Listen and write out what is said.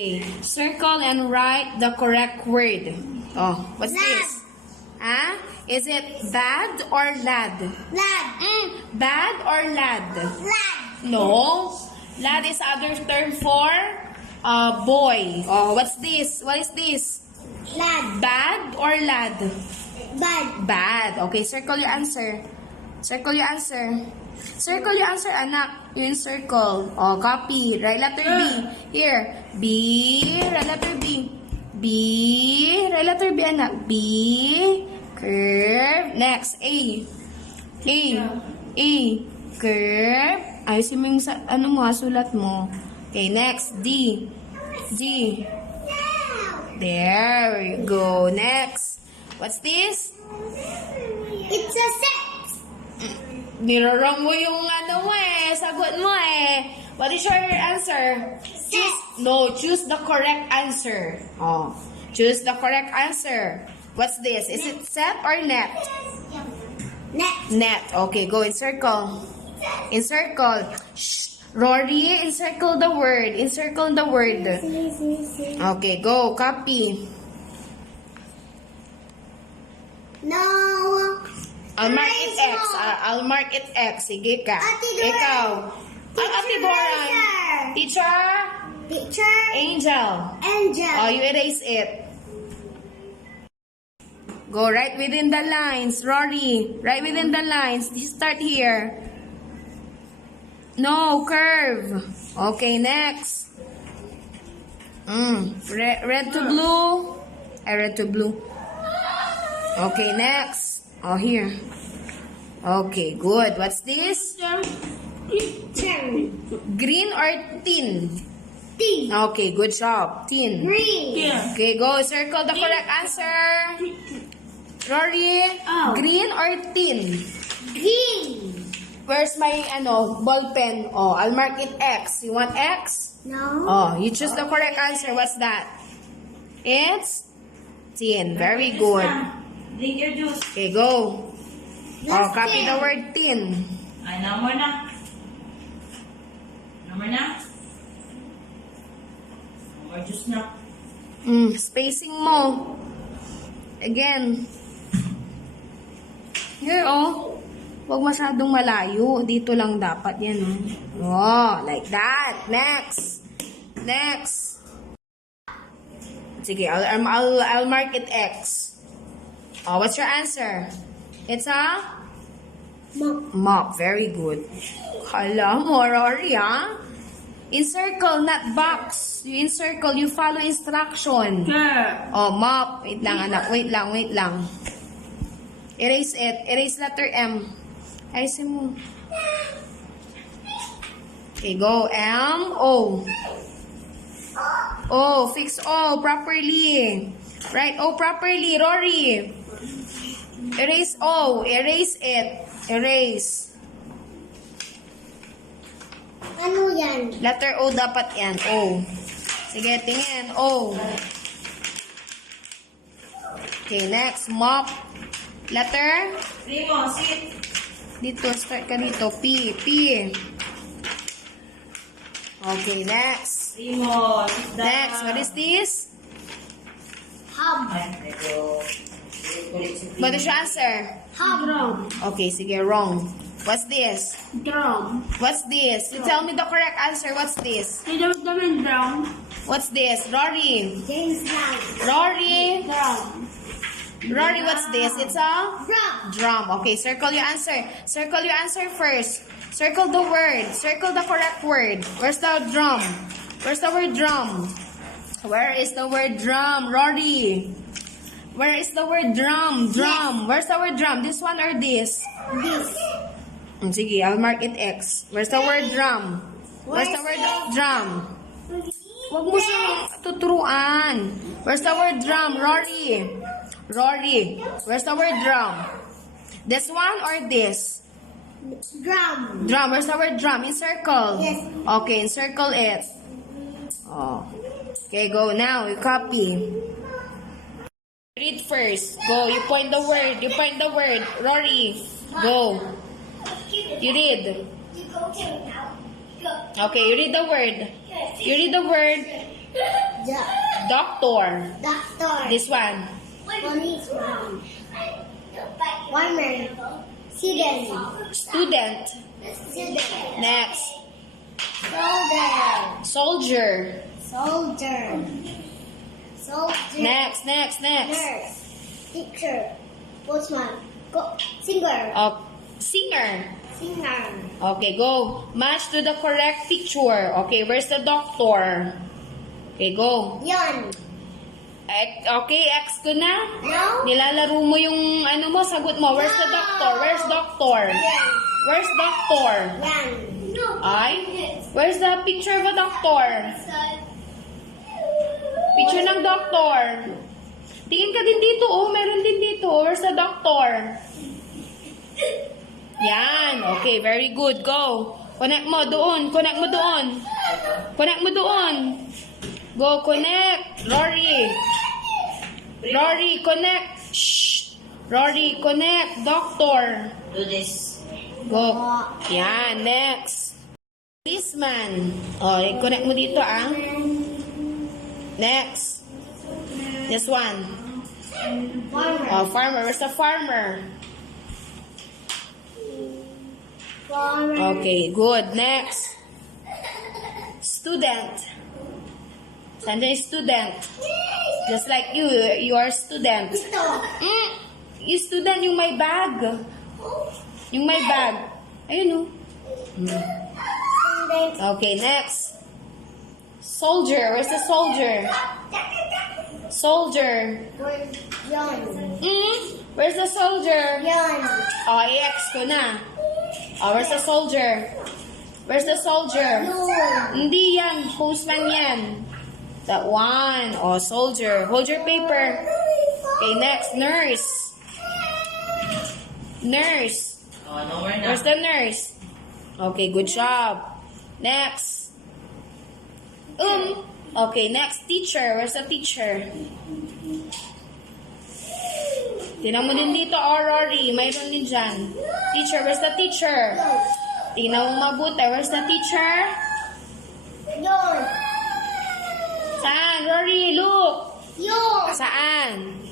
Okay. Circle and write the correct word. Oh, what's Lad. this? Huh? Is it bad or lad? Lad. Bad or lad? Lad. No. Lad is other term for boy. Oh, what's this? What is this? Lad. Bad or lad? Bad. Bad. Okay, circle your answer. Circle your answer. Circle your answer, anak. You circle. Oh, copy. Write letter B. Here. B. Write letter B. B. Write letter B, anak. B. Curve. Next. A. A. A. Curve. Ayusin mo yung ano mo, sulat mo. Okay, next. D. D. There you go. Next. What's this? It's a set. Nirarang mo yung ano mo sagot mo What is your answer? Set. Choose the correct answer. Oh, choose the correct answer. What's this? Is it set or net? Net. Net. Okay, go in circle. In circle. Shh. Rory, encircle the word. Encircle the word. Okay, go. Copy. No. I'll mark it X. I'll mark it X. Sige ka. Ate Dora. Ikaw. Ate Dora. Teacher. Teacher. Picture. Angel. Angel. Oh, you erase it. Go right within the lines. Rory. Right within the lines. Start here. No, curve. Okay, next. Red to blue. Red to blue. Okay, next. Oh, here. Okay, good. What's this? Cherry. Green or tin? Tin. Okay, good job. Tin. Green. Okay, go. Circle the correct answer. Rory, Oh. green or tin? Green. Where's my ball pen? Oh, I'll mark it X. You want X? No. Oh, you choose the correct answer. What's that? It's tin. Very good. Drink your juice. Okay, go. Oh, copy tin. the word tin. Ay, no more na. No more na. No more juice na. Spacing mo. Again. Here, oh. Huwag masyadong malayo. Dito lang dapat yan, oh. Oh, like that. Next. Next. Sige, I'll mark it X. Oh, what's your answer? It's a mop. Very good. Kala mo, Rory, ha? Encircle, not box. You encircle, you follow instruction. Oh, mop. Wait lang, anak. Wait lang. Erase it. Erase letter M. Erase mo. Okay, go. M, O. O, fix O properly. Right O properly, Rory. Erase O. Erase it. Erase. Ano yan? Letter O dapat yan. O. Sige, tingin. O. Okay, next. Mop. Letter? Primo, sit. Dito, start ka dito. P. P. Okay, next. Primo, sit down. Next, what is this? Hub. Ay, medyo kulit si Primo. What is your answer? Hub. Drum. Okay, sige, wrong. What's this? Drum. What's this? You tell me the correct answer. What's this? Drum. What's this? Rory. James Brown. Rory. Drum. Rory, what's this? It's a Drum. drum. Okay, circle your answer. Circle your answer first. Circle the word. Circle the correct word. Where's the drum? Where's the word drum? Where is the word drum, Rory? Where is the word drum? Drum. Where's the word drum? This one or this? This. Sige, I'll mark it X. Where's the word drum? Where's the word drum? Huwag mo siyang tuturuan. Where's the word drum, Rory? Rory, where's the word drum? This one or this? Drum. Drum, where's the word drum? Encircle. Yes. Okay, encircle it. Oh. Okay, go now. You copy. Read first. Go. You point the word. You point the word. Rory, go. You read. Okay, you read the word. You read the word. Doctor. Doctor. This one. Policeman. Farmer. Student. Student. Student. Next. Soldier. Soldier. Soldier. Soldier. Next. Nurse. Teacher. Postman. Singer. Singer. Singer. Okay, go. Match to the correct picture. Okay, where's the doctor? Okay, go. Yan. Okay, X ko na. No? Nilalaro mo yung ano mo, sagot mo. Where's the doctor? Where's doctor? Yan. Where's doctor? Yan. Ay? Where's the picture of a doctor? Picture ng doctor. Tingin ka din dito, oh. Meron din dito. Where's the doctor? Yan. Okay, very good. Go. Connect mo doon. Connect mo doon. Connect mo doon. Go, connect. Rory. Rory, connect. Shh. Rory, connect. Doctor. Do this. Go. Yan, next. Policeman. Oh, connect mo dito, ah. Next. This one. Farmer. Oh, farmer. Where's the farmer? Farmer. Okay, good. Next. Student. Sandra is student. Just like you. You are student. Ito. You student, yung may bag. Yung may bag. Ayun, oh. Student. Okay, next. Soldier. Where's the soldier? Soldier. Yan. Where's the soldier? Yan. Oh, i-X ko na. Oh, where's the soldier? Where's the soldier? Yun. Hindi yan. Postman yan. That one. Oh, soldier. Hold your paper. Okay, next. Nurse. Nurse. Oh, nowhere na. Where's the nurse? Okay, good job. Next. Okay, next. Teacher. Where's the teacher? Tingnan mo din dito, oh, Rory. Mayroon din dyan. Teacher, where's the teacher? Tingnan mo mabuti. Where's the teacher? Yun. Saan? Rory, look. Yun. Saan?